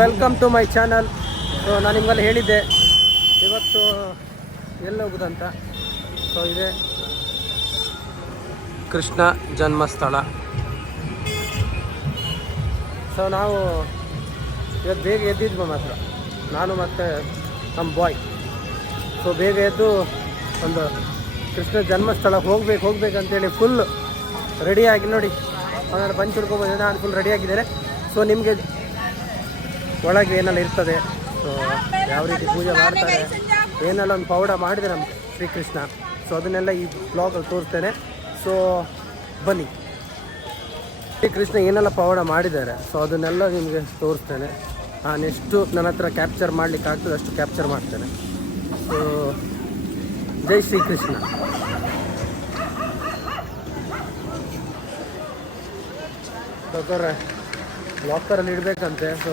Welcome to my channel. So ನಾನು ನಿಮ್ಮಲ್ಲಿ ಹೇಳಿದ್ದೆ ಇವತ್ತು ಎಲ್ಲಿ ಹೋಗೋದಂತ. ಸೊ ಇದೆ ಕೃಷ್ಣ ಜನ್ಮಸ್ಥಳ. ಸೊ ನಾವು ಇವತ್ತು ಬೇಗ ಎದ್ದಿದ್ವಿ ಮಾತ್ರ, ನಾನು ಮತ್ತು ನಮ್ಮ ಬಾಯ್. ಸೊ ಬೇಗ ಎದ್ದು ಒಂದು ಕೃಷ್ಣ ಜನ್ಮಸ್ಥಳ ಹೋಗ್ಬೇಕಂತೇಳಿ ಫುಲ್ ರೆಡಿಯಾಗಿ ನೋಡಿ. ಅವನ್ನ ಬಂದು ಹಿಡ್ಕೊಬೋದು, ನಾನು ಫುಲ್ ರೆಡಿಯಾಗಿದ್ದೇನೆ. ಸೊ ನಿಮಗೆ ಒಳಗೆ ಏನೆಲ್ಲ ಇರ್ತದೆ, ಸೊ ಯಾವ ರೀತಿ ಪೂಜೆ ಮಾಡ್ತಾರೆ, ಏನೆಲ್ಲ ಒಂದು ಪೌಡ ಮಾಡಿದೆ ನಮ್ಮ ಶ್ರೀಕೃಷ್ಣ, ಸೊ ಅದನ್ನೆಲ್ಲ ಈ ಬ್ಲಾಗಲ್ಲಿ ತೋರಿಸ್ತೇನೆ. ಸೊ ಬನ್ನಿ, ಶ್ರೀಕೃಷ್ಣ ಏನೆಲ್ಲ ಪೌಡ ಮಾಡಿದ್ದಾರೆ ಸೊ ಅದನ್ನೆಲ್ಲ ನಿಮಗೆ ತೋರಿಸ್ತೇನೆ. ನಾನು ಎಷ್ಟು ನನ್ನ ಹತ್ರ ಕ್ಯಾಪ್ಚರ್ ಮಾಡಲಿಕ್ಕೆ ಆಗ್ತದೆ ಅಷ್ಟು ಕ್ಯಾಪ್ಚರ್ ಮಾಡ್ತೇನೆ. ಸೊ ಜೈ ಶ್ರೀಕೃಷ್ಣ. ಲಾಕರಲ್ಲಿ ಇಡಬೇಕಂತೆ. ಸೊ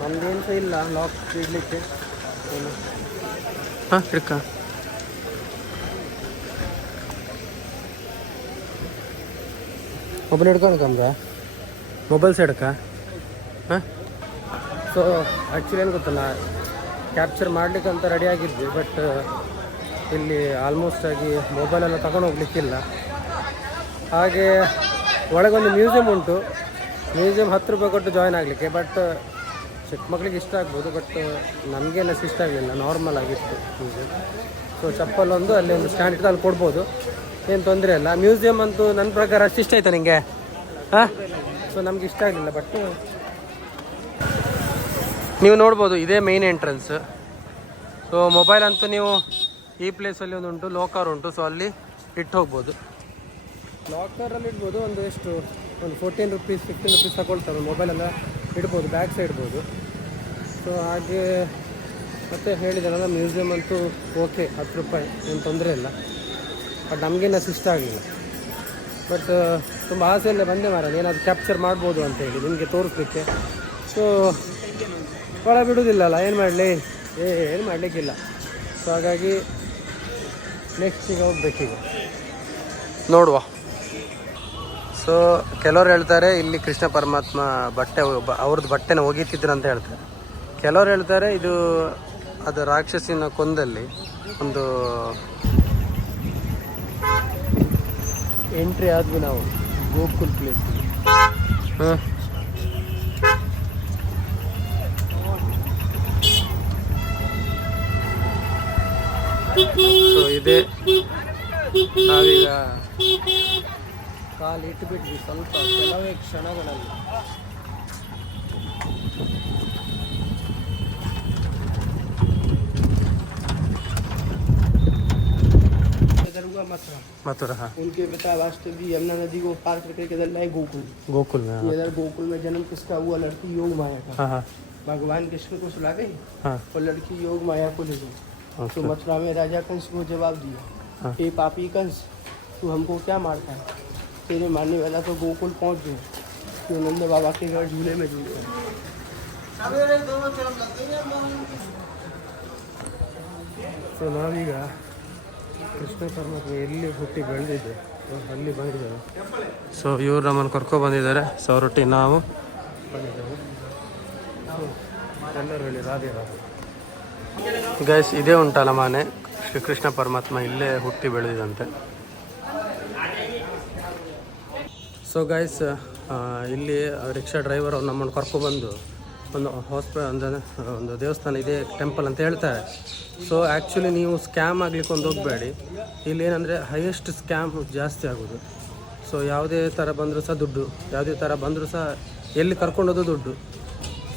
ನಮಗೇನು ಸಹ ಇಲ್ಲ ಲಾಕ್ ಇಡಲಿಕ್ಕೆ. ಹಾಂ ಇಡ್ಕ ಒಬ್ಬನ ಹಿಡ್ಕೊಳಕಂದ್ರೆ ಮೊಬೈಲ್ಸ್ ಹಿಡ್ಕ. ಹಾಂ ಸೊ ಆ್ಯಕ್ಚುಲಿ ಏನು ಗೊತ್ತಲ್ಲ, ಕ್ಯಾಪ್ಚರ್ ಮಾಡಲಿಕ್ಕಂತ ರೆಡಿ ಆಗಿದ್ವಿ, ಬಟ್ ಇಲ್ಲಿ ಆಲ್ಮೋಸ್ಟ್ ಆಗಿ ಮೊಬೈಲೆಲ್ಲ ತಗೊಂಡು ಹೋಗ್ಲಿಕ್ಕಿಲ್ಲ. ಹಾಗೆ ಒಳಗೊಂದು ಮ್ಯೂಸಿಯಂ ಉಂಟು. ಮ್ಯೂಸಿಯಂ 10 ರೂಪಾಯಿ ಕೊಟ್ಟು ಜಾಯ್ನ್ ಆಗಲಿಕ್ಕೆ, ಬಟ್ ಚಿಕ್ಕ ಮಕ್ಕಳಿಗೆ ಇಷ್ಟ ಆಗ್ಬೋದು, ಬಟ್ ನಮಗೇನು ಇಷ್ಟ ಆಗಲಿಲ್ಲ, ನಾರ್ಮಲ್ ಆಗಿತ್ತು ಮ್ಯೂಸಿಯಂ. ಸೊ ಚಪ್ಪಲೊಂದು ಅಲ್ಲಿ ಒಂದು ಸ್ಟ್ಯಾಂಡ್ ಇಟ್ಟು ಅಲ್ಲಿ ಕೊಡ್ಬೋದು, ಏನು ತೊಂದರೆ ಇಲ್ಲ. ಮ್ಯೂಸಿಯಂ ಅಂತೂ ನನ್ನ ಪ್ರಕಾರ ಅಷ್ಟು ಇಷ್ಟ ಆಯ್ತಾ ನಿಮಗೆ? ಹಾಂ ಸೊ ನಮ್ಗೆ ಇಷ್ಟ ಆಗಲಿಲ್ಲ, ಬಟ್ ನೀವು ನೋಡ್ಬೋದು ಇದೇ ಮೇನ್ ಎಂಟ್ರೆನ್ಸ್. ಸೊ ಮೊಬೈಲ್ ಅಂತೂ ನೀವು ಈ ಪ್ಲೇಸಲ್ಲಿ ಒಂದು ಉಂಟು, ಲಾಕರ್ ಉಂಟು, ಸೊ ಅಲ್ಲಿ ಇಟ್ಟು ಹೋಗ್ಬೋದು. ಲಾಕರಲ್ಲಿ ಇಡ್ಬೋದು. ಒಂದು 14 ರೂಪೀಸ್ 15 ರೂಪೀಸ್ ತಗೊಳ್ತಾರೆ. ಮೊಬೈಲೆಲ್ಲ ಇಡ್ಬೋದು, ಬ್ಯಾಗ್ ಸೈಡ್ ಇಡ್ಬೋದು. ಸೊ ಹಾಗೆ ಮತ್ತೆ ಹೇಳಿದಾರಲ್ಲ, ಮ್ಯೂಸಿಯಂ ಅಂತೂ ಓಕೆ, 10 ರೂಪಾಯಿ ಏನು ತೊಂದರೆ ಇಲ್ಲ, ಬಟ್ ನಮಗೇನು ಅಷ್ಟು ಇಷ್ಟ ಆಗಲಿಲ್ಲ. ಬಟ್ ತುಂಬ ಆಸೆಯಲ್ಲೇ ಬಂದೆ ಮಾರ, ಏನಾದರೂ ಕ್ಯಾಪ್ಚರ್ ಮಾಡ್ಬೋದು ಅಂತೇಳಿ ನಿಮಗೆ ತೋರಿಸ್ಲಿಕ್ಕೆ. ಸೊ ಒಳ ಬಿಡೋದಿಲ್ಲಲ್ಲ, ಏನು ಮಾಡಲಿ, ಏನು ಮಾಡಲಿಕ್ಕಿಲ್ಲ. ಸೊ ಹಾಗಾಗಿ ನೆಕ್ಸ್ಟಿಗೆ ಹೋಗ್ಬೇಕೀಗ, ನೋಡುವ. ಸೊ ಕೆಲವ್ರು ಹೇಳ್ತಾರೆ ಇಲ್ಲಿ ಕೃಷ್ಣ ಪರಮಾತ್ಮ ಅವ್ರದ್ದು ಬಟ್ಟೆನ ಒಗಿತಿದ್ರು ಅಂತ ಹೇಳ್ತಾರೆ. ಕೆಲವ್ರು ಹೇಳ್ತಾರೆ ಅದು ರಾಕ್ಷಸಿನ ಕೊಂದಲ್ಲಿ ಒಂದು ಎಂಟ್ರಿ ಆದ್ವಿ ನಾವು ಗೋಕುಲ್ ಪ್ಲೇಸ್. ಹಾಂ ಸೊ ಇದೆ, ನಾವೀಗ ಕಾಲು ಇಟ್ಟುಬಿಟ್ವಿ ಸ್ವಲ್ಪ ಕೆಲವೇ ಕ್ಷಣಗಳಲ್ಲಿ. मथुरा हाँ। उनके पिता वास्तवी यमुना नदी को पार करके इधर लाए गोकुल में। इधर गोकुल में जन्म किसका हुआ? लड़की योग माया का। हाँ हाँ। भगवान कृष्ण को सुला गई और लड़की योग माया को ले गई। तो मथुरा में राजा कंस को जवाब दिया, हे पापी कंस, तू हमको क्या मारता है? तेरे मारने वाला तो गोकुल पहुँच गए, तो नंद बाबा के घर झूले में झूल गए। ಸೊ ನಾವೀಗ ಕೃಷ್ಣ ಪರಮಾತ್ಮ ಎಲ್ಲಿ ಹುಟ್ಟಿ ಬೆಳೆದಿದ್ದೆ ಅಲ್ಲಿ ಬಂದಿದ್ದೇವೆ. ಸೊ ಇವ್ರು ನಮ್ಮನ್ನು ಕರ್ಕೊಬಂದಿದ್ದಾರೆ. ಸೊ ಅವರೊಟ್ಟಿಗೆ ನಾವು ಬಂದಿದ್ದೇವೆ. ಎಲ್ಲರೂ ಹೇಳಿ ರಾಧೆ ರಾಧೆ. ಗೈಸ್ ಇದೇ ಉಂಟಲ್ಲ ಮನೆ, ಶ್ರೀಕೃಷ್ಣ ಪರಮಾತ್ಮ ಇಲ್ಲೇ ಹುಟ್ಟಿ ಬೆಳೆದಿದಂತೆ. ಸೊ ಗೈಸ್ ಇಲ್ಲಿ ರಿಕ್ಷಾ ಡ್ರೈವರ್ ಅವ್ರು ನಮ್ಮನ್ನು ಕರ್ಕೊಬಂದು ಒಂದು ಒಂದು ದೇವಸ್ಥಾನ ಇದೆ, ಟೆಂಪಲ್ ಅಂತ ಹೇಳ್ತಾರೆ. ಸೊ ಆ್ಯಕ್ಚುಲಿ ನೀವು ಸ್ಕ್ಯಾಮ್ ಆಗಲಿಕ್ಕೆ ಒಂದು ಹೋಗಬೇಡಿ. ಇಲ್ಲಿ ಏನಂದರೆ ಹೈಯೆಸ್ಟ್ ಸ್ಕ್ಯಾಮ್ ಜಾಸ್ತಿ ಆಗೋದು. ಸೊ ಯಾವುದೇ ಥರ ಬಂದರೂ ಸಹ ದುಡ್ಡು, ಯಾವುದೇ ಥರ ಬಂದರೂ ಸಹ ಎಲ್ಲಿ ಕರ್ಕೊಂಡೋದು ದುಡ್ಡು.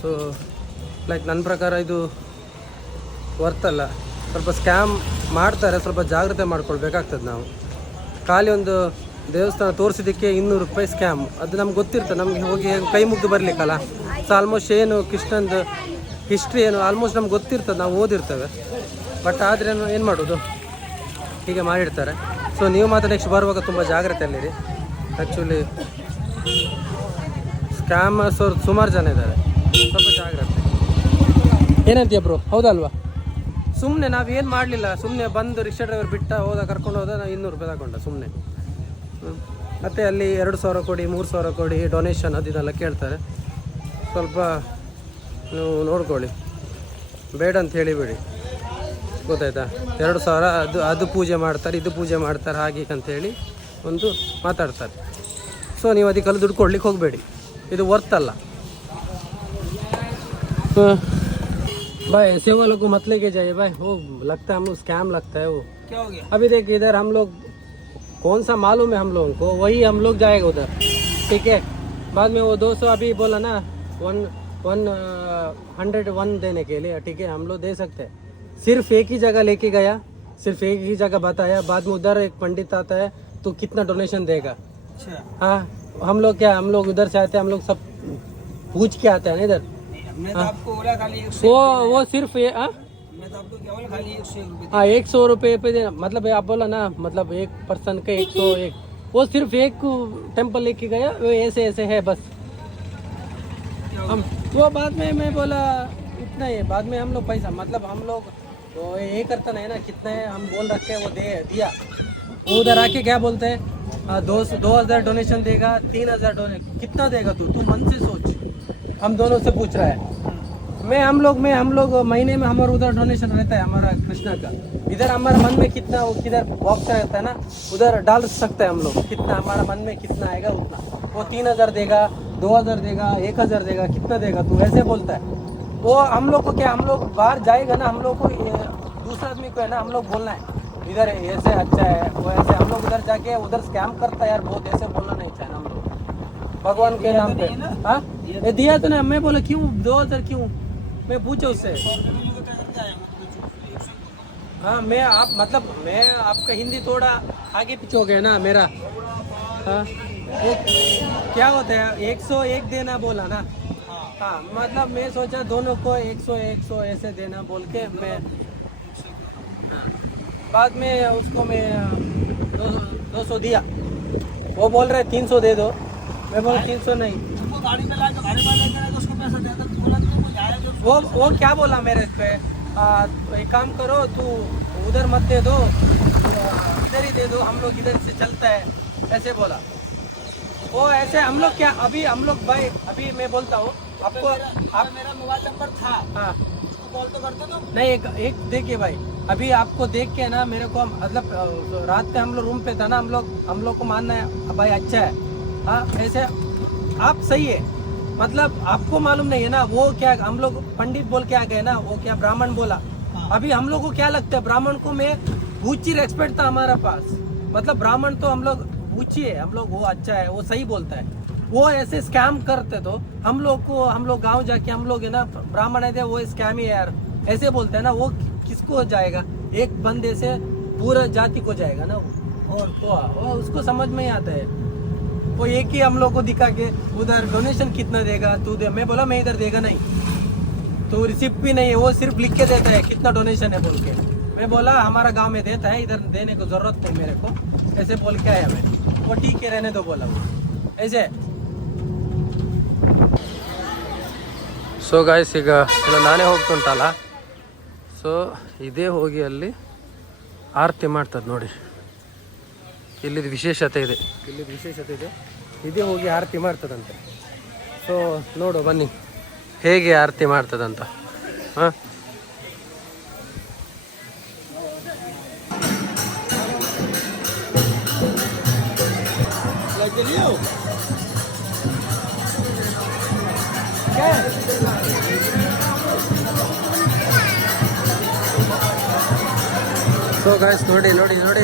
ಸೊ ಲೈಕ್ ನನ್ನ ಪ್ರಕಾರ ಇದು ವರ್ತಲ್ಲ. ಸ್ವಲ್ಪ ಸ್ಕ್ಯಾಮ್ ಮಾಡ್ತಾರೆ, ಸ್ವಲ್ಪ ಜಾಗ್ರತೆ ಮಾಡ್ಕೊಳ್ಬೇಕಾಗ್ತದೆ. ನಾವು ಖಾಲಿ ಒಂದು ದೇವಸ್ಥಾನ ತೋರಿಸಿದ್ದಕ್ಕೆ 200 ರೂಪಾಯಿ ಸ್ಕ್ಯಾಮ್, ಅದು ನಮ್ಗೆ ಗೊತ್ತಿರ್ತದೆ. ನಮಗೆ ಹೋಗಿ ಕೈ ಮುಗ್ದು ಬರಲಿಕ್ಕಲ್ಲ. ಸೊ ಆಲ್ಮೋಸ್ಟ್ ಏನು ಕೃಷ್ಣಂದು ಹಿಸ್ಟ್ರಿ ಏನು ಆಲ್ಮೋಸ್ಟ್ ನಮ್ಗೆ ಗೊತ್ತಿರ್ತದೆ, ನಾವು ಓದಿರ್ತೇವೆ. ಬಟ್ ಆದರೆ ಏನು ಮಾಡೋದು, ಹೀಗೆ ಮಾಡಿರ್ತಾರೆ. ಸೊ ನೀವು ಮಾತ್ರ ನೆಕ್ಸ್ಟ್ ಬರುವಾಗ ತುಂಬ ಜಾಗ್ರತೆಯಲ್ಲಿರಿ. ಆ್ಯಕ್ಚುಲಿ ಸ್ಕ್ಯಾಮರ್ಸ್ ಅವ್ರು ಸುಮಾರು ಜನ ಇದ್ದಾರೆ, ಸ್ವಲ್ಪ ಜಾಗ್ರತೆ. ಏನಂತೀಯ ಬ್ರೋ, ಹೌದಲ್ವಾ? ಸುಮ್ಮನೆ ನಾವೇನು ಮಾಡಲಿಲ್ಲ, ಸುಮ್ಮನೆ ಬಂದು ರಿಕ್ಷಾ ಡ್ರೈವರ್ ಹೋದ ಕರ್ಕೊಂಡು ಹೋದ, ನಾವು 200 ರೂಪಾಯಿ ತಗೊಂಡ ಸುಮ್ಮನೆ. ಮತ್ತು ಅಲ್ಲಿ 2000 ಕೊಡಿ 3000 ಕೊಡಿ ಡೊನೇಷನ್ ಅದು ಇದೆಲ್ಲ ಕೇಳ್ತಾರೆ. ಸ್ವಲ್ಪ ನೀವು ನೋಡ್ಕೊಳ್ಳಿ, ಬೇಡ ಅಂತ ಹೇಳಿಬೇಡಿ, ಗೊತ್ತಾಯ್ತಾ. 2,000 ಅದು ಪೂಜೆ ಮಾಡ್ತಾರೆ, ಇದು ಪೂಜೆ ಮಾಡ್ತಾರೆ, ಹಾಗೆ ಅಂತೇಳಿ ಒಂದು ಮಾತಾಡ್ತಾರೆ. ಸೊ ನೀವು ಅದಕ್ಕೆಲ್ಲ ದುಡ್ಡು ಕೊಡ್ಲಿಕ್ಕೆ ಹೋಗಬೇಡಿ, ಇದು ವರ್ತ್ ಅಲ್ಲ. भाई ऐसे वालों को मत लेके जाइए भाई, वो लगता है हम लोग स्कैम लगता है वो. क्या हो गया? अभी देख इधर हम लोग कौन सा मालूम है हम लोगों को, वही हम लोग जाएगा उधर, ठीक है. बाद में वो 200 अभी बोला ना 101 देने के लिए, ठीक है, हम लोग दे सकते हैं. सिर्फ एक ही जगह लेके गया, सिर्फ एक ही जगह बताया, बाद में उधर एक पंडित आता है तो कितना डोनेशन देगा. अच्छा, हाँ हम लोग क्या, हम लोग उधर से आते हैं, हम लोग सब पूछ के आते हैं ना इधर. मैं तो आपको बोला खाली 100. वो सिर्फ ये मैं तो आपको क्या बोला खाली 101 रुपये. हाँ 100 रुपये पे देना, मतलब आप बोला ना, मतलब एक पर्सन के 101, वो सिर्फ एक टेम्पल लेके गया, वो ऐसे ऐसे है बस. हम वो बाद में मैं बोला इतना ही, बाद में हम लोग पैसा, मतलब हम लोग वो ये करता नहीं ना, कितना है हम बोल रखे हैं वो दिया. वो उधर आके क्या बोलते हैं, 2,000 डोनेशन देगा, 3,000 डोनेशन, कितना देगा तू मन से सोच. हम दोनों से पूछ रहा है. हम लोग महीने में हमारा उधर डोनेशन रहता है हमारा कृष्णा का. इधर हमारे मन में कितना, वो किधर बॉक्स रहता है ना, उधर डाल सकते हैं हम लोग, कितना हमारा मन में कितना आएगा उतना. वो 3,000 देगा, 2,000 देगा, 1,000 देगा, कितना देगा तू, ऐसे बोलता है. वो हम लोग को क्या, हम लोग बाहर जाएगा ना, हम लोग को दूसरा आदमी को है ना, हम लोग बोलना है इधर ऐसे अच्छा है, वो ऐसे. हम लोग उधर जाके उधर स्कैम करता है यार बहुत, ऐसे बोलना नहीं चाहिए हम लोग भगवान के नाम पे. हाँ ये दिया तो ना, मैं बोला क्यों 2,000 क्यों, मैं पूछा उससे. हाँ मैं आप मतलब मैं आपका हिंदी थोड़ा आगे पीछे हो गया ना मेरा. हाँ वो क्या होता है 101 देना बोला ना. हाँ मतलब मैं सोचा दोनों को 100 ऐसे देना बोल के मैं. बाद में उसको मैं 200 दिया, वो बोल रहे 300 दे दो, मैं बोला 300 नहीं. गाड़ी में ला, गाड़ी में लेकर उसको पैसा देता, बोला तो कुछ आया जो. वो क्या बोला मेरे पे, एक काम करो तू उधर मत दे दो, इधर ही दे दो, हम लोग इधर से चलता है, ऐसे बोला. वो ऐसे हम लोग क्या, अभी हम लोग भाई, अभी मैं बोलता हूँ आपको, आप मेरा मोबाइल नंबर था. हाँ कॉल तो करते तो नहीं, एक देखिए भाई, अभी आपको देख के ना मेरे को, मतलब रात में हम लोग रूम पे था ना, हम लोग को मानना है भाई अच्छा है. हाँ ऐसे आप सही है, मतलब आपको मालूम नहीं है ना वो क्या, हम लोग पंडित बोल के आ गए ना, वो क्या ब्राह्मण बोला. अभी हम लोग को क्या लगता है, ब्राह्मण को मैं ऊंची रेस्पेक्ट था हमारा पास, मतलब ब्राह्मण तो हम लोग ऊंची है, हम लोग वो अच्छा है, वो सही बोलता है. वो ऐसे स्कैम करते तो हम लोग गांव जाके हम लोग है ना, ब्राह्मण है वो स्कैम ही है यार, ऐसे बोलते हैं ना. वो किसको जाएगा, एक बंदे से पूरा जाति को जाएगा ना वो, और तो वो उसको समझ में ही आता है. वो एक ही हम लोग को दिखा के उधर डोनेशन कितना देगा तू दे, मैं बोला मैं इधर देगा नहीं, तो रिसिप्ट भी नहीं है, वो सिर्फ लिख के देता है कितना डोनेशन है बोल के. मैं बोला हमारा गांव में देता है, इधर देने को जरूरत नहीं मेरे को, ऐसे बोल के आया मैं. वो ठीक है रहने दो बोला वो ऐसे. ಸೊ ಗಾಯ್ಸ್ ಈಗ ಇಲ್ಲ ನಾನೇ ಹೋಗ್ತುಂಟಲ್ಲ, ಸೊ ಇದೇ ಹೋಗಿ ಅಲ್ಲಿ ಆರತಿ ಮಾಡ್ತದೆ ನೋಡಿ. ಇಲ್ಲಿದ್ದು ವಿಶೇಷತೆ ಇದೆ, ಇದೇ ಹೋಗಿ ಆರತಿ ಮಾಡ್ತದಂತೆ. ಸೊ ನೋಡು ಬನ್ನಿ ಹೇಗೆ ಆರತಿ ಮಾಡ್ತದಂತ. ಹಾಂ ಸೊ ಗಾಯ್ಸ್ ನೋಡಿ ನೋಡಿ ನೋಡಿ,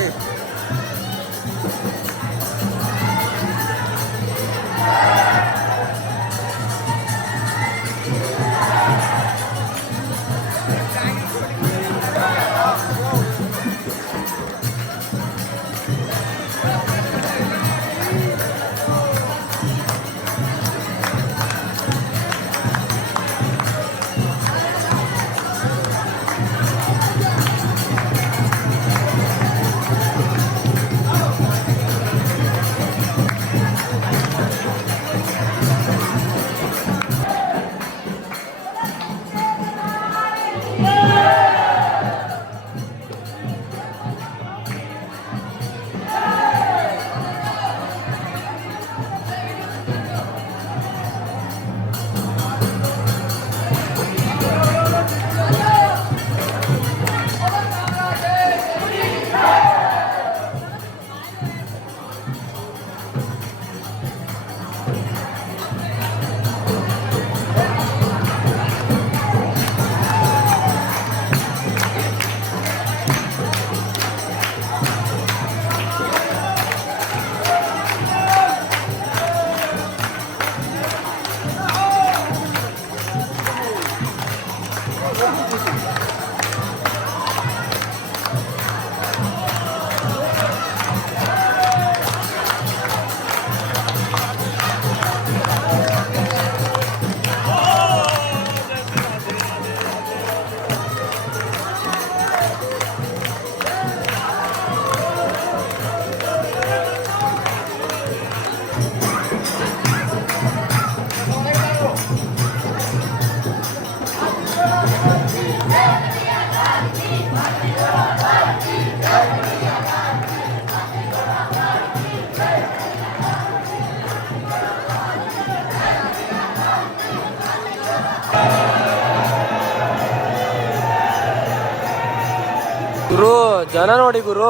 ಜನ ನೋಡಿ ಗುರು,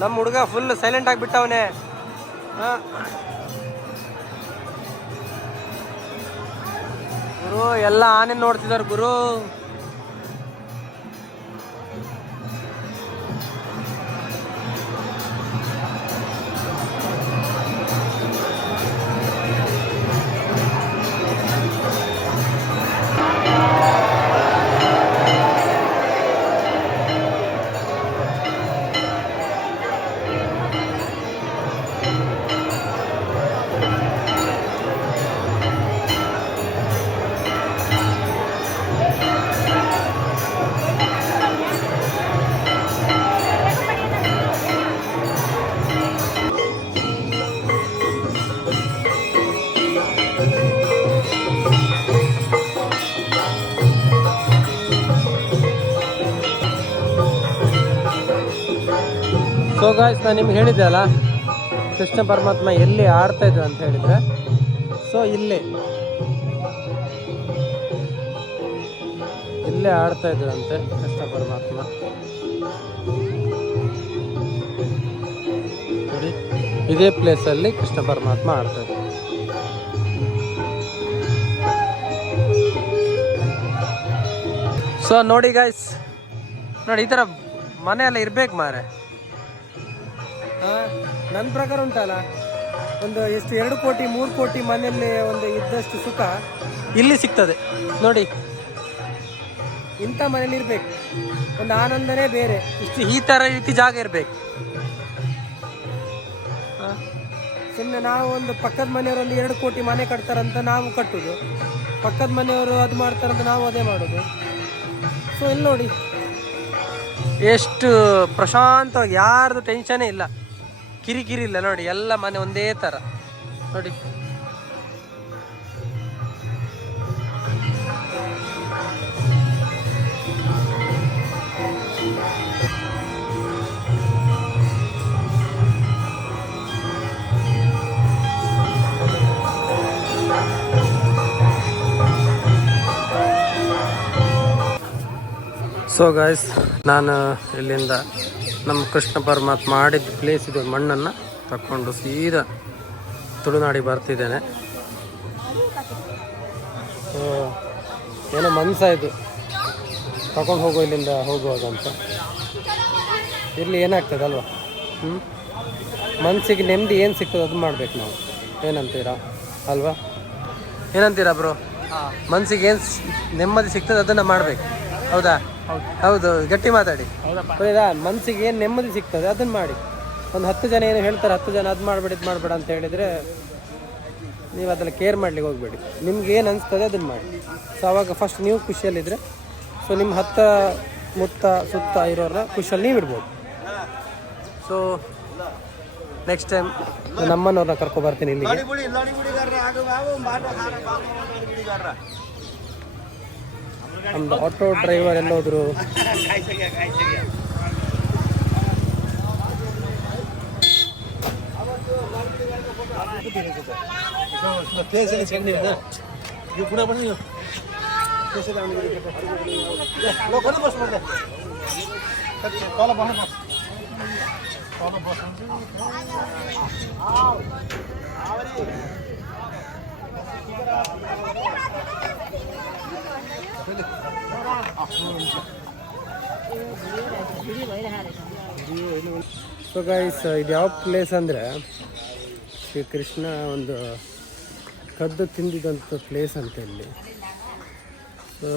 ನಮ್ಮ ಹುಡುಗ ಫುಲ್ ಸೈಲೆಂಟ್ ಆಗಿಬಿಟ್ಟವನೆ. ಗುರು ಎಲ್ಲ ಆನೆ ನೋಡ್ತಿದಾರ ಗುರು. ಸೊ ಗಾಯ್ಸ್, ನಾನು ನಿಮ್ಗೆ ಹೇಳಿದ್ದೆ ಅಲ್ಲ ಕೃಷ್ಣ ಪರಮಾತ್ಮ ಎಲ್ಲಿ ಆಡ್ತಾ ಇದ್ರು ಅಂತ ಹೇಳಿದ್ರೆ, ಸೊ ಇಲ್ಲೇ ಆಡ್ತಾ ಇದ್ರಂತೆ ಕೃಷ್ಣ ಪರಮಾತ್ಮ. ನೋಡಿ, ಇದೇ ಪ್ಲೇಸಲ್ಲಿ ಕೃಷ್ಣ ಪರಮಾತ್ಮ ಆಡ್ತಾ ಇದ್ರು. ಸೊ ನೋಡಿ ಗಾಯ್ಸ್, ನೋಡಿ ಈ ಥರ ಮನೆ ಎಲ್ಲ ಇರ್ಬೇಕು ಮಾರೆ. ನನ್ನ ಪ್ರಕಾರ ಉಂಟಲ್ಲ, ಒಂದು ಎಷ್ಟು 2 ಕೋಟಿ 3 ಕೋಟಿ ಮನೆಯಲ್ಲಿ ಒಂದು ಇದ್ದಷ್ಟು ಸುಖ ಇಲ್ಲಿ ಸಿಗ್ತದೆ ನೋಡಿ. ಇಂಥ ಮನೇಲಿ ಇರ್ಬೇಕು, ಒಂದು ಆನಂದನೇ ಬೇರೆ. ಈ ಥರ ರೀತಿ ಜಾಗ ಇರಬೇಕು. ಸುಮ್ಮನೆ ನಾವು ಒಂದು ಪಕ್ಕದ ಮನೆಯವರು ಒಂದು 2 ಕೋಟಿ ಮನೆ ಕಟ್ತಾರಂತ ನಾವು ಕಟ್ಟುದು, ಪಕ್ಕದ ಮನೆಯವರು ಅದು ಮಾಡ್ತಾರಂತ ನಾವು ಅದೇ ಮಾಡೋದು. ಸೊ ಇಲ್ಲಿ ನೋಡಿ ಎಷ್ಟು ಪ್ರಶಾಂತವಾಗಿ, ಯಾರ್ದು ಟೆನ್ಷನೇ ಇಲ್ಲ, ಕಿರಿಕಿರಿ ಇಲ್ಲ ನೋಡಿ. ಎಲ್ಲ ಮನೆ ಒಂದೇ ಥರ ನೋಡಿ. ಸೊ ಗಾಯ್ಸ್, ನಾನು ಇಲ್ಲಿಂದ ನಮ್ಮ ಕೃಷ್ಣ ಪರಮಾತ್ಮ ಮಾಡಿದ ಪ್ಲೇಸ್ ಇದು ಮಣ್ಣನ್ನು ತಗೊಂಡು ಸೀದಾ ತುಳುನಾಡಿಗೆ ಬರ್ತಿದ್ದೇನೆ. ಸೊ ಏನೋ ಮನಸ್ಸಾಯಿತು ತಗೊಂಡು ಹೋಗೋ ಇಲ್ಲಿಂದ ಹೋಗುವಾಗಂತ. ಇಲ್ಲಿ ಏನಾಗ್ತದಲ್ವ, ಮನಸ್ಸಿಗೆ ನೆಮ್ಮದಿ ಏನು ಸಿಗ್ತದೆ ಅದು ಮಾಡ್ಬೇಕು ನಾವು. ಏನಂತೀರಾ ಅಲ್ವಾ? ಏನಂತೀರಾ ಬ್ರೋ? ಮನಸ್ಸಿಗೆ ಏನು ನೆಮ್ಮದಿ ಸಿಗ್ತದೆ ಅದನ್ನು ಮಾಡಬೇಕು, ಹೌದಾ? ಹೌದು, ಗಟ್ಟಿ ಮಾತಾಡಿ. ಹೌದಾ? ಮನಸ್ಸಿಗೆ ಏನು ನೆಮ್ಮದಿ ಸಿಗ್ತದೆ ಅದನ್ನು ಮಾಡಿ. ಒಂದು 10 ಜನ ಏನು ಹೇಳ್ತಾರೆ, 10 ಜನ ಅದು ಮಾಡಬೇಡಿ ಇದು ಮಾಡಬೇಡ ಅಂತ ಹೇಳಿದರೆ ನೀವು ಅದನ್ನು ಕೇರ್ ಮಾಡ್ಲಿಕ್ಕೆ ಹೋಗಬೇಡಿ. ನಿಮ್ಗೆ ಏನು ಅನಿಸ್ತದೆ ಅದನ್ನು ಮಾಡಿ. ಸೊ ಅವಾಗ ಫಸ್ಟ್ ನೀವು ಖುಷಿಯಲ್ಲಿದ್ದರೆ, ಸೊ ನಿಮ್ಮ ಸುತ್ತ ಇರೋರ ಖುಷಿಯಲ್ಲಿ ನೀವು ಇರ್ಬೋದು. ಸೊ ನೆಕ್ಸ್ಟ್ ಟೈಮ್ ನಮ್ಮನ್ನವ್ರನ್ನ ಕರ್ಕೊಬರ್ತೀನಿ ಇಲ್ಲಿಗೆ. ನಮ್ದು ಆಟೋ ಡ್ರೈವರ್ ಎಲ್ಲೋದ್ರು? ಸೊ ಗೈಸ್, ಇದು ಯಾವ ಪ್ಲೇಸ್ ಅಂದರೆ ಶ್ರೀಕೃಷ್ಣ ಒಂದು ಕದ್ದು ತಿಂದಿದ್ದಂಥ ಪ್ಲೇಸ್ ಅಂತ ಇಲ್ಲಿ. ಸೊ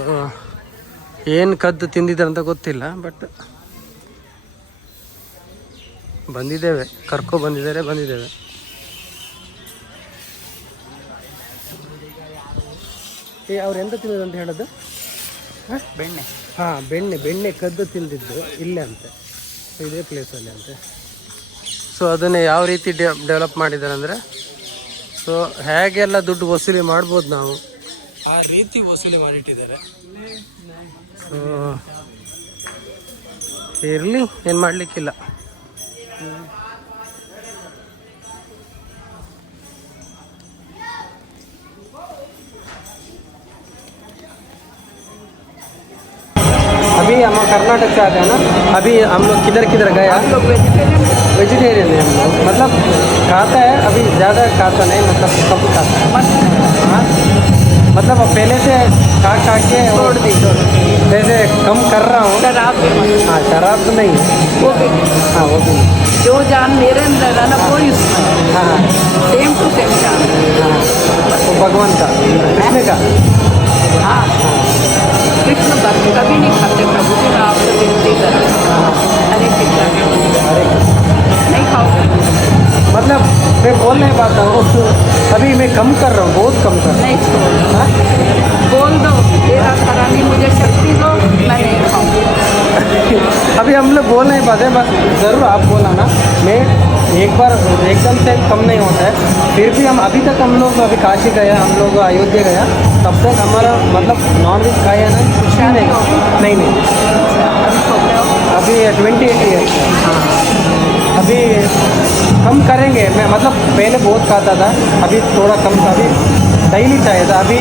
ಏನು ಕದ್ದು ತಿಂದಿದ್ದಂತ ಗೊತ್ತಿಲ್ಲ, ಬಟ್ ಬಂದಿದ್ದೇವೆ, ಬಂದಿದ್ದೇವೆ. ಅವ್ರು ಎಂತ ತಿಂದಿದ್ದು ಅಂತ ಹೇಳೋದು? ಬೆಣ್ಣೆ. ಹಾಂ, ಬೆಣ್ಣೆ ಕದ್ದು ತಿಂದಿದ್ದು ಇಲ್ಲೇ ಅಂತೆ, ಇದೇ ಪ್ಲೇಸಲ್ಲಿ ಅಂತೆ. ಸೊ ಅದನ್ನೇ ಯಾವ ರೀತಿ ಡೆವಲಪ್ ಮಾಡಿದ್ದಾರೆ ಅಂದರೆ, ಸೊ ಹೇಗೆಲ್ಲ ದುಡ್ಡು ವಸೂಲಿ ಮಾಡ್ಬೋದು ನಾವು, ಆ ರೀತಿ ವಸೂಲಿ ಮಾಡಿಟ್ಟಿದ್ದಾರೆ. ಸೊ ಇರಲಿ, ಏನು ಮಾಡಲಿಕ್ಕಿಲ್ಲ. अभी हम कर्नाटक से आते हैं ना, अभी हम लोग किधर किधर गए? आप लोग वेजिटेरियन वेजिटेरियन है हम लोग, मतलब खाता है, अभी ज़्यादा खाता नहीं, मतलब कम खाता है। हाँ, मतलब अब पहले से खा खा के छोड़ दी जैसे कम कर रहा हूँ। शराब भी मत। हाँ, शराब तो नहीं है। वो भी हाँ, वो भी नहीं। जो जान मेरे अंदर है ना कोई उसमें हाँ सेम टू सेम जान। हाँ, वो भगवान का, कृष्ण का। हाँ कृष्ण भक्त कभी नहीं खाते प्रभु जी, मैं आपसे विनती कर रही हूँ। हरे कृष्ण अरे नहीं खाओगे? मतलब मैं बोल नहीं पाता हूँ, अभी मैं कम कर रहा हूँ, बहुत कम कर रहा नहीं छोड़ हूँ। हाँ? बोल दो तेरा करानी मुझे शक्ति दो, मैं नहीं खाऊंगी। अभी हम लोग बोल नहीं पाते, बस ज़रूर आप बोला ना, मैं एक बार एकदम से कम नहीं होता है। फिर भी हम अभी तक हम लोग अभी काशी गया, हम लोग अयोध्या गया, तब तक हमारा मतलब नॉन वेज खाया ना कुछ भी नहीं। नहीं अभी छोड़ रहे हो? अभी 28 ईयर्स। अभी कम करेंगे, मैं मतलब पहले बहुत खाता था, अभी थोड़ा कम था, अभी डेली चाहिए था, अभी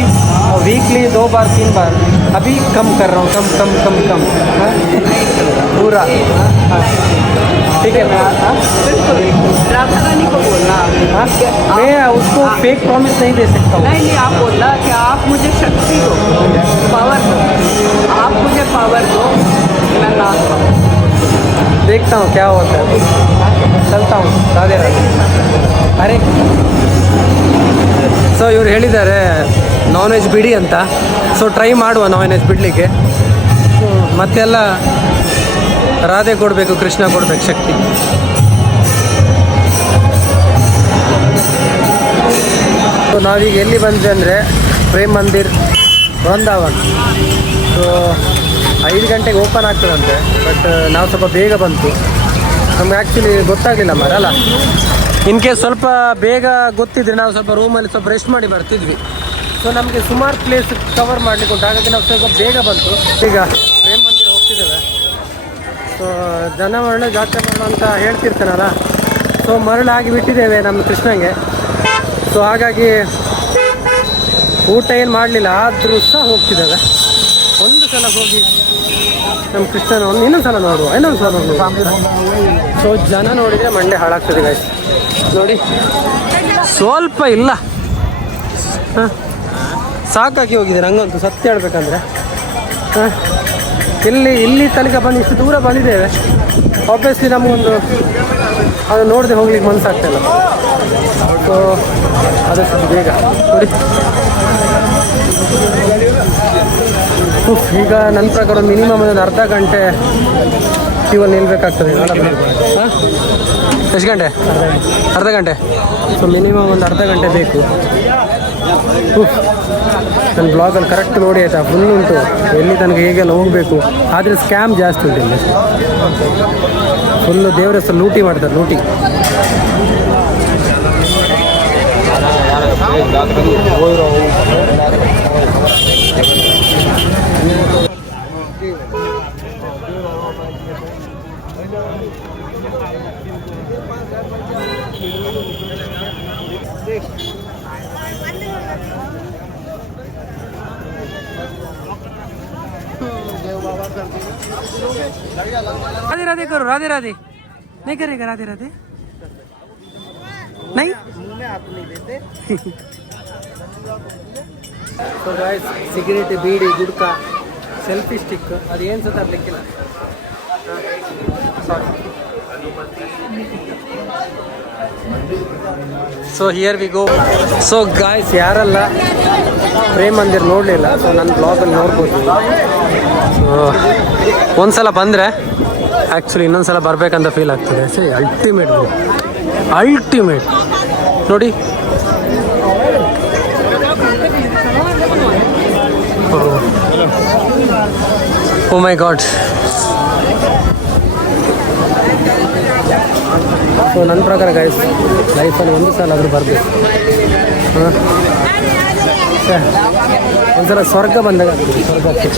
वीकली 2 बार 3 बार, अभी कम कर रहा हूँ, कम कम कम कम। हाँ? पूरा हाँ। ठीक है, मैं हाँ बिल्कुल राधा रानी को बोलना हाँ, मैं उसको फेक प्रॉमिस नहीं दे सकता हूँ। नहीं आप बोलना कि आप मुझे शक्ति दो, पावर दो, आप मुझे पावर दो, मैं ना खाऊं। देखता हूँ क्या होता है, चलता हूँ, ರಾಧೆ ರಾಧೆ. ಅರೆ ಸೊ ಇವ್ರು ಹೇಳಿದ್ದಾರೆ ನಾನ್ ವೆಜ್ ಬಿಡಿ ಅಂತ, ಸೊ ಟ್ರೈ ಮಾಡುವ ನಾನ್ ವೆಜ್ ಬಿಡಲಿಕ್ಕೆ. ಮತ್ತೆಲ್ಲ ರಾಧೆ ಕೊಡಬೇಕು, ಕೃಷ್ಣ ಕೊಡಬೇಕು ಶಕ್ತಿ. ಸೊ ನಾವೀಗ ಎಲ್ಲಿ ಬಂದ್ವಿ ಅಂದರೆ ಪ್ರೇಮ್ ಮಂದಿರ್ ವೃಂದಾವನ್. ಸೊ 5 ಗಂಟೆಗೆ ಓಪನ್ ಆಗ್ತದಂತೆ, ಬಟ್ ನಾವು ಸ್ವಲ್ಪ ಬೇಗ ಬಂತು, ನಮ್ಗೆ ಆ್ಯಕ್ಚುಲಿ ಗೊತ್ತಾಗಲಿಲ್ಲ ಅಲ್ಲ. ಇನ್ ಕೇಸ್ ಸ್ವಲ್ಪ ಬೇಗ ಗೊತ್ತಿದ್ರೆ ನಾವು ಸ್ವಲ್ಪ ರೂಮಲ್ಲಿ ಸ್ವಲ್ಪ ರೆಸ್ಟ್ ಮಾಡಿ ಬರ್ತಿದ್ವಿ. ಸೊ ನಮಗೆ ಸುಮಾರು ಪ್ಲೇಸ್ ಕವರ್ ಮಾಡಲಿಕ್ಕೆ ಉಂಟು, ಹಾಗಾಗಿ ನಾವು ಸ್ವಲ್ಪ ಬೇಗ ಬಂತು. ಈಗ ಪ್ರೇಮ್ ಮಂದಿರ ಹೋಗ್ತಿದ್ದೇವೆ. ಸೊ ಜನ ಮರಳು ಜಾತ್ರೆ ಮರಳು ಅಂತ ಹೇಳ್ತಿರ್ತಾನಲ್ಲ, ಸೊ ಮರಳಾಗಿ ಬಿಟ್ಟಿದ್ದೇವೆ ನಮ್ಮ ಕೃಷ್ಣಂಗೆ. ಸೊ ಹಾಗಾಗಿ ಊಟ ಏನು ಮಾಡಲಿಲ್ಲ, ಆದರೂ ಸಹ ಹೋಗ್ತಿದ್ದೇವೆ. ಒಂದು ಸಲ ಹೋಗಿ ನಮ್ಮ ಕೃಷ್ಣನ ಇನ್ನೊಂದು ಸಲ ನೋಡುವ, ಇನ್ನೊಂದು ಸಲ ನೋಡುವ. ಸೊ ಜನ ನೋಡಿದರೆ ಮಂಡೆ ಹಾಳಾಗ್ತದೆ ಗಾಯ್ಸ್. ನೋಡಿ ಸ್ವಲ್ಪ ಇಲ್ಲ, ಹಾಂ ಸಾಕಾಗಿ ಹೋಗಿದೆ ನಂಗಂತೂ ಸತ್ಯ ಹೇಳ್ಬೇಕಂದ್ರೆ. ಹಾಂ ಇಲ್ಲಿ ತನಕ ಬಂದು ಇಷ್ಟು ದೂರ ಬಂದಿದ್ದೇವೆ, ಆಬ್ವಿಯಸ್ಲಿ ನಮಗೊಂದು ಅದು ನೋಡದೆ ಹೋಗ್ಲಿಕ್ಕೆ ಮನಸ್ಸಾಗ್ತಾಯಿಲ್ಲ. ಸೊ ಅದಷ್ಟು ಬೇಗ ನೋಡಿ. ಈಗ ನನ್ನ ಪ್ರಕಾರ ಮಿನಿಮಮ್ ಒಂದು ಅರ್ಧ ಗಂಟೆ ಕ್ಯೂವಲ್ಲಿ ನಿಲ್ಬೇಕಾಗ್ತದೆ. ಹಾಂ ಎಷ್ಟು ಗಂಟೆ? ಅರ್ಧ ಗಂಟೆ. ಸೊ ಮಿನಿಮಮ್ ಒಂದು ಅರ್ಧ ಗಂಟೆ ಬೇಕು. ನನ್ನ ಬ್ಲಾಗಲ್ಲಿ ಕರೆಕ್ಟ್ ನೋಡಿ ಆಯಿತಾ, ಫುಲ್ ಉಂಟು ಎಲ್ಲಿ ತನಕ ಹೇಗೆಲ್ಲ ಹೋಗಬೇಕು. ಆದರೆ ಸ್ಕ್ಯಾಮ್ ಜಾಸ್ತಿ ಉಂಟು ಇಲ್ಲಿ, ಫುಲ್ಲು ದೇವರ ಹೆಸರು ಲೂಟಿ ಮಾಡ್ತಾರೆ, ಲೂಟಿ. राधे राधे करो, राधे राधे नहीं करेगा, राधे राधे नहीं. So guys, cigarette, bidi, gutka, selfie stick, ಅದೇನು ಸಹ ತರಲಿಕ್ಕಿಲ್ಲ. So here we go. So guys, ಯಾರೆಲ್ಲ ಪ್ರೇಮ್ ಮಂದಿರ್ ನೋಡಲಿಲ್ಲ, ಸೊ ನನ್ನ ಬ್ಲಾಗಲ್ಲಿ ನೋಡ್ಬೋದು. ಸೊ ಒಂದ್ಸಲ ಬಂದರೆ ಆ್ಯಕ್ಚುಲಿ ಇನ್ನೊಂದು ಸಲ ಬರಬೇಕಂತ ಫೀಲ್ ಆಗ್ತದೆ. ಸರಿ, ಅಲ್ಟಿಮೇಟ್ ನೋಡಿ. ಓ ಮೈ ಗಾಡ್. ಸೊ ನನ್ನ ಪ್ರಕಾರ ಗೈಸ್, ಲೈಫಲ್ಲಿ ಒಂದು ಸಲ ಆದರೂ ಬರಬೇಕು. ಹಾಂ, ಒಂದ್ಸಲ ಸ್ವರ್ಗ ಬಂದಾಗ ಆಗ್ತದೆ, ಸ್ವರ್ಗಕ್ಕೆ.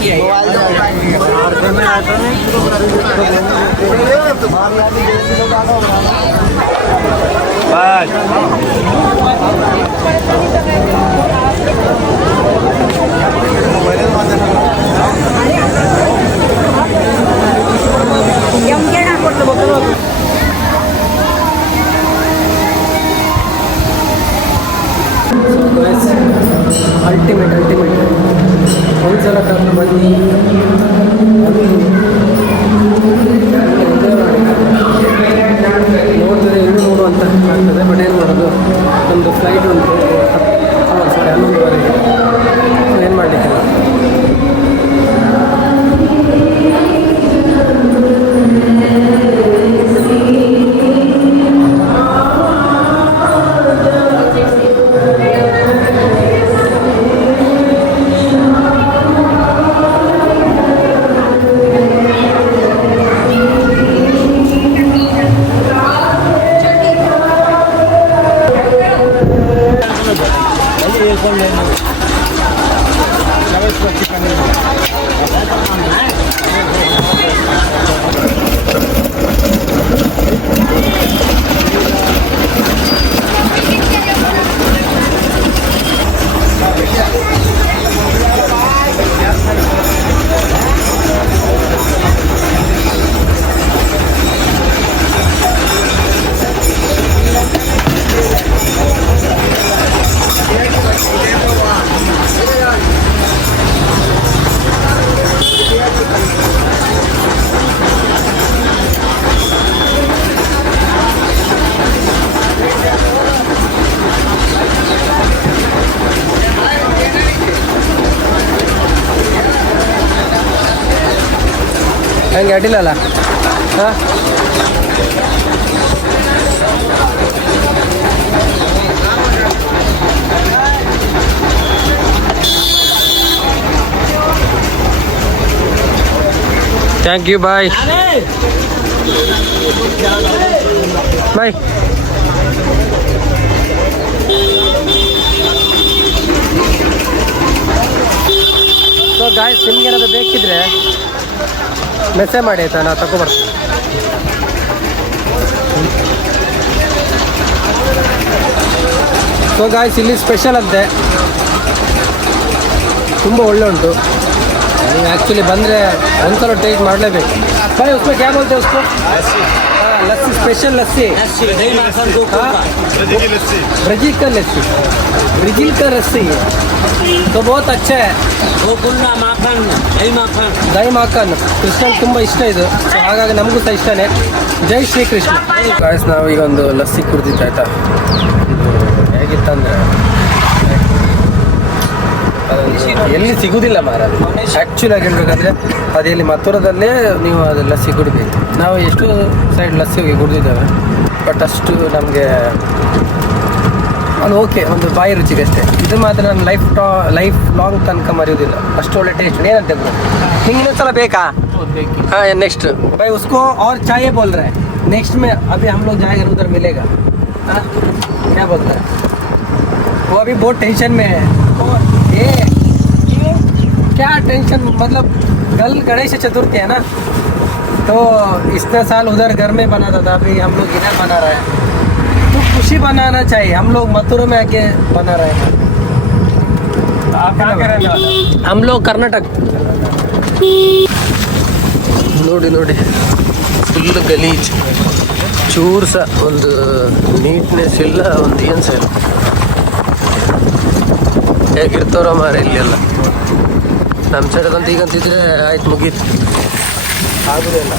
ಒಂದ್ಸಲ ಕರ್ಕೊಂಡು ಬನ್ನಿ. ನೋಡಿದ್ರೆ ಇನ್ನೂ ನೋಡುವಂತ ಆಗ್ತದೆ. ಬಟ್ ಏನು ಮಾಡೋದು, ಒಂದು ಫ್ಲೈಟ್ ಉಂಟು 11:30 ಏನು ಮಾಡಲಿಕ್ಕಿಲ್ಲ. ಹೆಂಗೆ ಅಡ್ಡಿಲ್ಲಲ್ಲ? ಹಾಂ, thank you, bye bye. So guys, ನಿಮ್ಗೆ ಏನಾದರೂ ಬೇಕಿದ್ರೆ ಮೆಸೇಜ್ ಮಾಡಿ ಆಯಿತಾ, ನಾವು ತಗೊಬರ್ತೀವಿ. ಸೊ ಗಾಯ್ಸ್, ಇಲ್ಲಿ ಸ್ಪೆಷಲ್ ಅಂತೆ, ತುಂಬ ಒಳ್ಳೆ ಉಂಟು. ನೀವು ಆ್ಯಕ್ಚುಲಿ ಬಂದರೆ ಒಂದ್ಸಲ ಟೇಸ್ಟ್ ಮಾಡಲೇಬೇಕು. ಬಾಯ್, ಉಸ್ಮೆ ಕ್ಯಾ ಬೋಲ್ತೆ ಉಸ್ಕೋ? लस्सी, स्पेशल लस्सी, ब्राज़ील का लस्सी, ब्राज़ील का लस्सी है तो बहुत अच्छा है. ದಹಿ ಮಾಖನ್ ಕೃಷ್ಣನ್ ತುಂಬ ಇಷ್ಟ ಇದು, ಸೊ ಹಾಗಾಗಿ ನಮಗೂ ಸಹ ಇಷ್ಟನೇ. ಜೈ ಶ್ರೀ ಕೃಷ್ಣ. ಗಾಯ್ಸ್, ನಾವೀಗ ಒಂದು ಲಸ್ಸಿ ಕುಡ್ದಿತ್ತು ಆಯಿತಾ. ಹೇಗಿತ್ತಂದರೆ ಎಲ್ಲಿ ಸಿಗುವುದಿಲ್ಲ ಮಾರ. ಆ್ಯಕ್ಚುಲಾಗಿ ಹೇಳ್ಬೇಕಂದ್ರೆ ಅದು ಎಲ್ಲಿ ಮಥುರದಲ್ಲೇ ನೀವು ಅದು ಲಸ್ಸಿ ಕುಡಿಬೇಕು. ನಾವು ಎಷ್ಟು ಸೈಡ್ ಲಸ್ಸಿ ಹೋಗಿ ಕುಡಿದಿದ್ದೇವೆ, ಬಟ್ ಅಷ್ಟು ನಮಗೆ ಅದು ಓಕೆ, ಒಂದು ಬಾಯಿ ರುಚಿಗೆ ಅಷ್ಟೇ. ಇದು ಮಾತ್ರ ನಾನು ಲೈಫ್ ಲಾಂಗ್ ತನಕ ಮರೆಯೋದಿಲ್ಲ, ಅಷ್ಟು ಒಳ್ಳೆ ಟೇಸ್ಟ್. ಏನಂತ ಬ್ರೋ, ನಿಂಗೆ ಇನ್ನೊಂದ್ಸಲ ಬೇಕಾ? हाँ, नेक्स्ट भाई उसको और चाहिए बोल रहा है. नेक्स्ट में अभी हम लोग जाएंगे, उधर मिलेगा. हाँ, क्या बोलता है वो? अभी बहुत टेंशन में है. और ये क्या टेंशन, मतलब कल गणेश चतुर्थी है ना, तो इतने साल उधर घर में बनाता था, अभी हम लोग इधर बना रहे हैं. तो खुशी बनाना चाहिए. हम लोग मथुरा में आके बना रहे हैं. आप क्या कर रहे हैं? हम लोग कर्नाटक. ನೋಡಿ ನೋಡಿ, ಫುಲ್ ಗಲೀಜ್, ಚೂರು ಸಹ ಒಂದು ನೀಟ್ನೆಸ್ ಇಲ್ಲ, ಒಂದು ಏನು ಸಹ ಇಲ್ಲ. ಹೇಗಿರ್ತಾರೋ ಮಾರ ಇಲ್ಲೆಲ್ಲ. ನಮ್ಮ ಸೈಡಂತ ಈಗಂತಿದ್ರೆ ಆಯ್ತು, ಮುಗೀತು, ಆಗೋದಿಲ್ಲ.